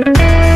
当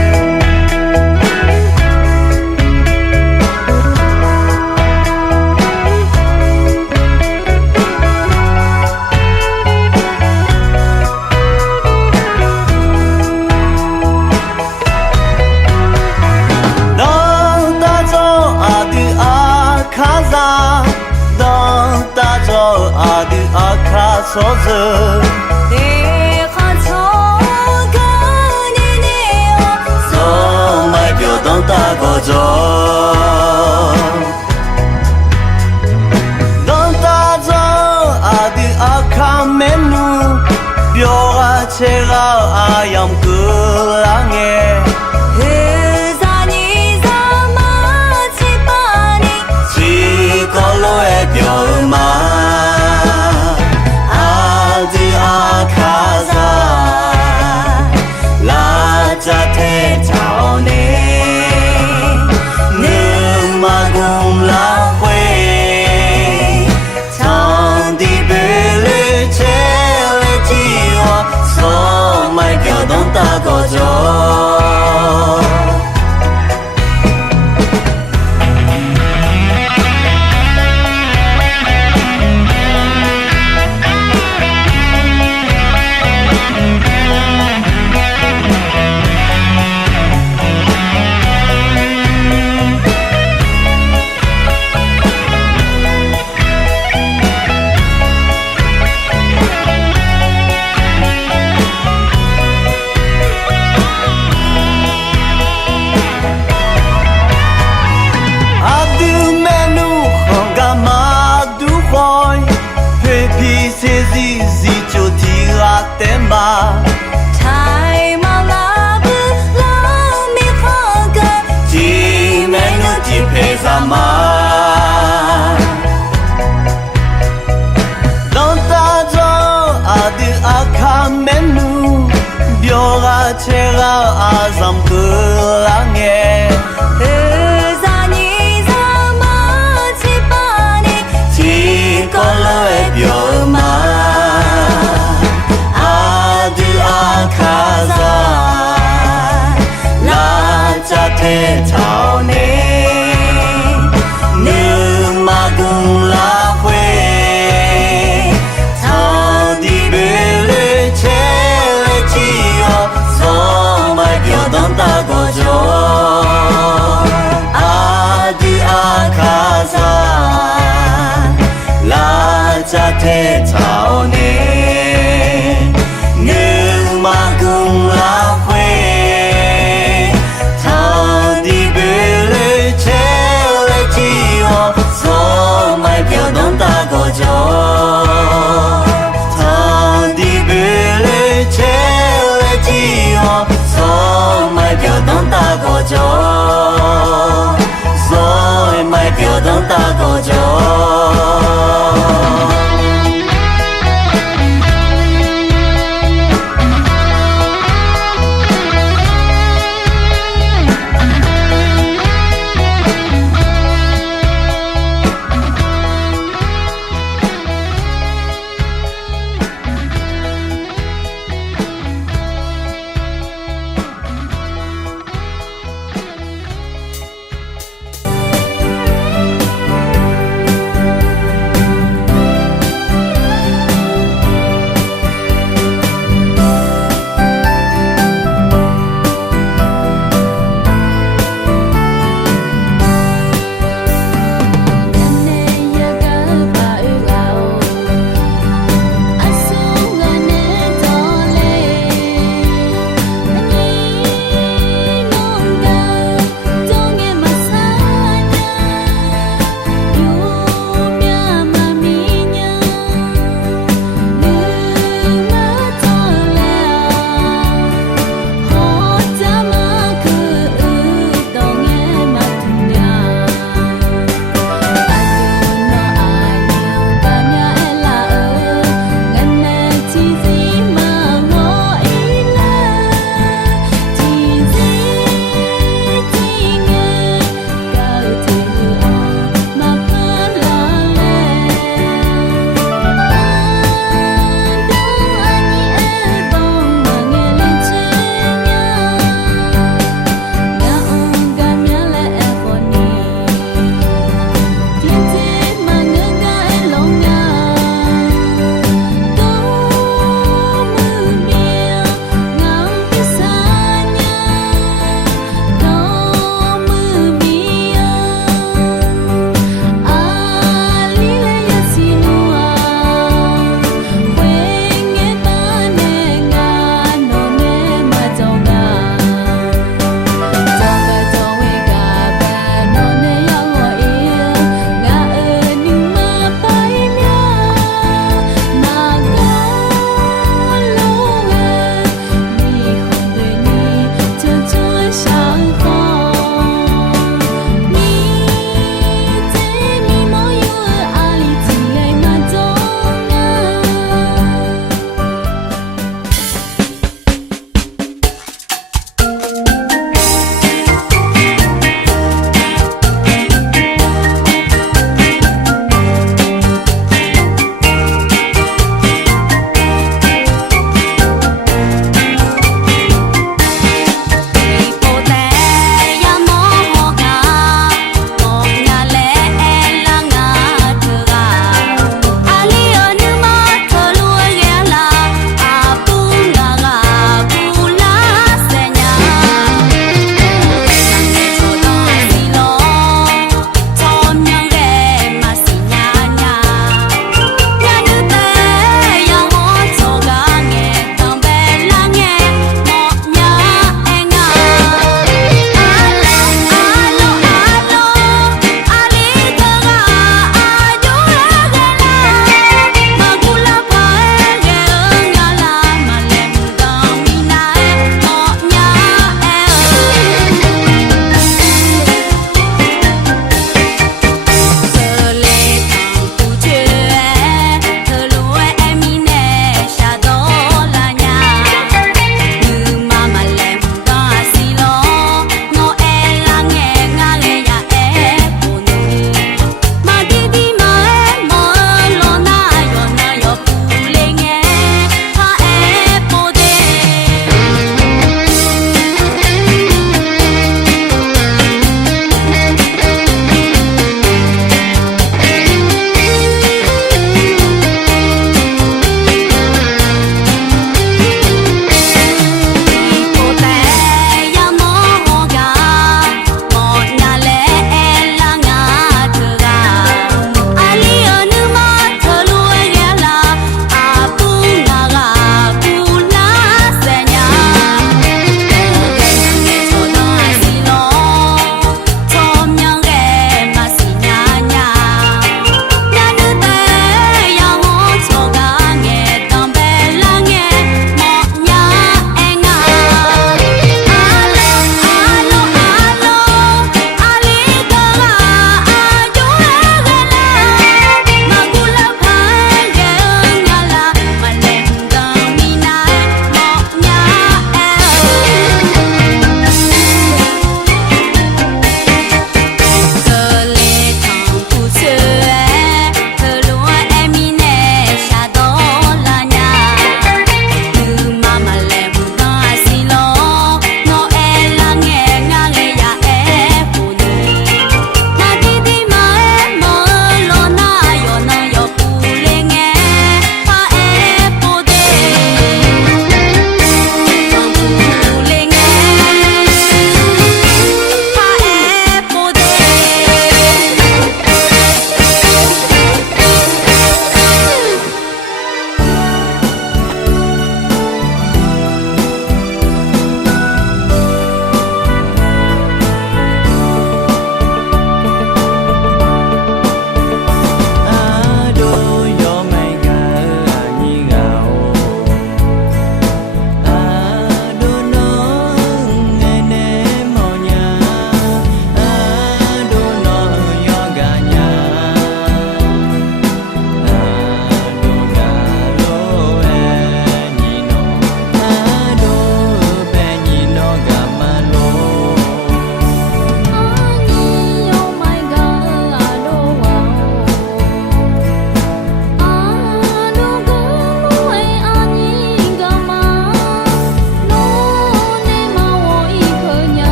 저디벨을 첼레 지어 소말 겨돈 따거죠